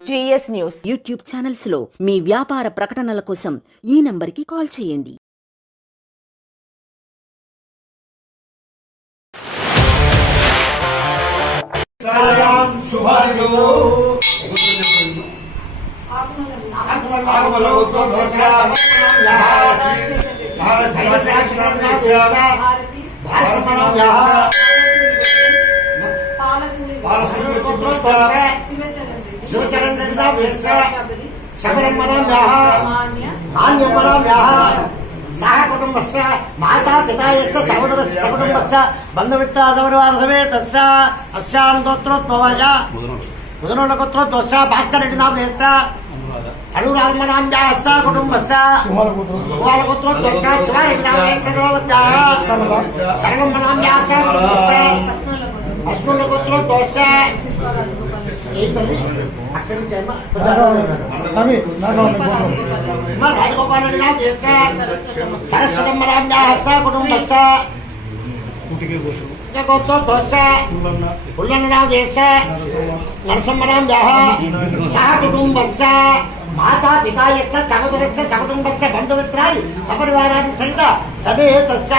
GS news YouTube channels లో మీ వ్యాపార ప్రకటనల కోసం ఈ నంబర్కి కాల్ చేయండి. शिवचरण शबरमणाम्याः मान्यपराम्याः सह कुटुम्बस्य माता पिता यस्य सहोदरस्य सकुटुम्बस्य बन्धुमित्रादवर्वार्धवेतस्य अस्यान् गोत्रोद्भवस्य मुदनोलगोत्रोद्भवस्य भास्कररेड्डी नामधेयस्य अनुराधमणाम्याः सह कुटुम्बस्य कुमारगोत्रोद्भवस्य शिवारेड्डी नामधेयस्य देवत्याः सर्वमणाम्याः सह कुटुम्बस्य अश्वलगोत्रोद्भवस्य राजगोपाल सरस्वतम्मराम्याः सह कुटुम्बस्य गोत्रोद्भवस्य उल्लन्नामधेयस्य नरसिंहराम्याः सह कुटुम्बस्य माता पिता यस्य सहोदरस्य सकुटुम्बस्य बन्धुमित्रादि सपरिवारादि सहित समेतस्य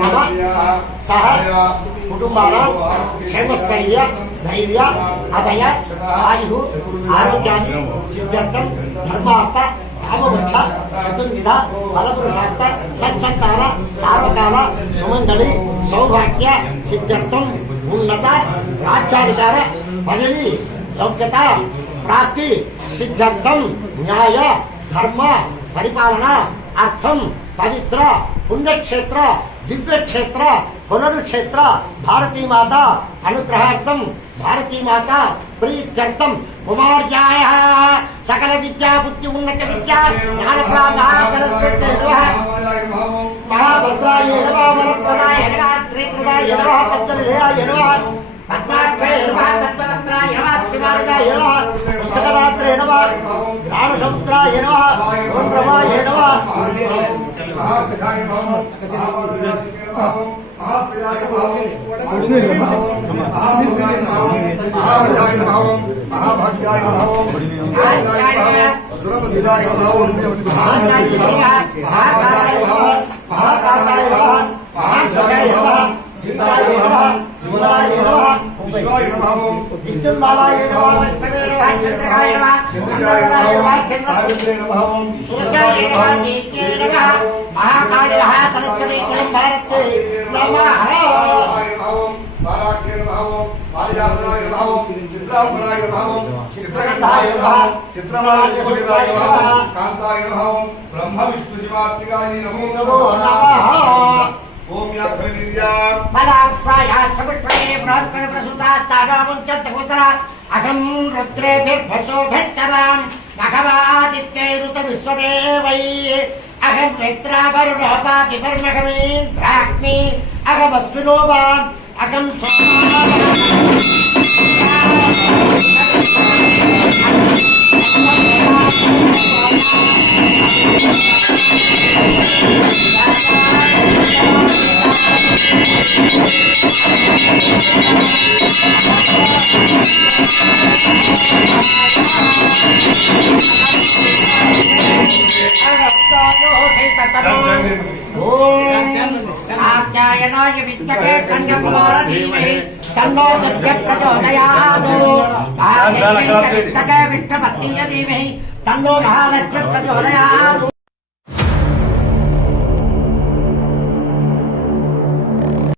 मम सह कुटुम्बानां क्षेमस्थैर्य धैर्य अभय आयु आरोग्यादि सिद्ध्यर्थं धर्मार्थ काममोक्ष चतुर्विध फलपुरुषार्थ सत्संतान सार्वकाल सुमंगली सौभाग्य सिद्ध्यर्थं उन्नत राज्याधिकार पदवी योग्यता प्राप्ति सिद्ध्यर्थं न्याय धर्म परिपालना अर्थम पवित्र पुण्यक्षेत्र दिव्य क्षेत्र पुनरुक्षेत्र भारती माता अनुग्रहार्थम भारती माता प्रीत्यर्थम कुमार्याः सकल विद्या बुद्धि उन्नत विद्या ज्ञान महाभद्राय नमः वरप्रदाय नमः श्रीकृताय नमः पद्मनिधयाय नमः पद्माक्षय नमः पद्मवक्त्राय नमः शिवार्गाय नमः पुस्तकदात्रे नमः ज्ञानसमुद्राय नमः ब्रह्माय नमः विद्युन्मालाय नमः विष्णुवे चन्द्रकाय नमः चन्द्रकाय नमः सावित्रे नमः सुरसाय नमः देव्ये नमः महाकाली महासरस्वती कुलम्भारते नमः वाराख्ये नमः वारिजातनाय नमः चित्रांबराय नमः चित्रगन्धाय नमः चित्रमालाय नमः कान्ताय नमः ब्रह्म विष्णु शिवात्मिकाय नमो नमः ओम यात्राया सवित्रे बृहस्पति प्रसूता तारामुञ्चत्तकुतरा अहं रुद्रेभिर्भसोभिच्चरां भगवादित्यै ऋत विश्वदेवैः अहं मित्रावरुणः पापिपर्मघमीन्द्राग्नि अहमश्विनो वा अहं आचार्यनाय विद्महे कन्याकुमारी धीमहि तन्नो दुर्गे प्रचोदयात् विष्णुपत्नीय धीमहि तन्नो महालक्ष्मी प्रचोदयात्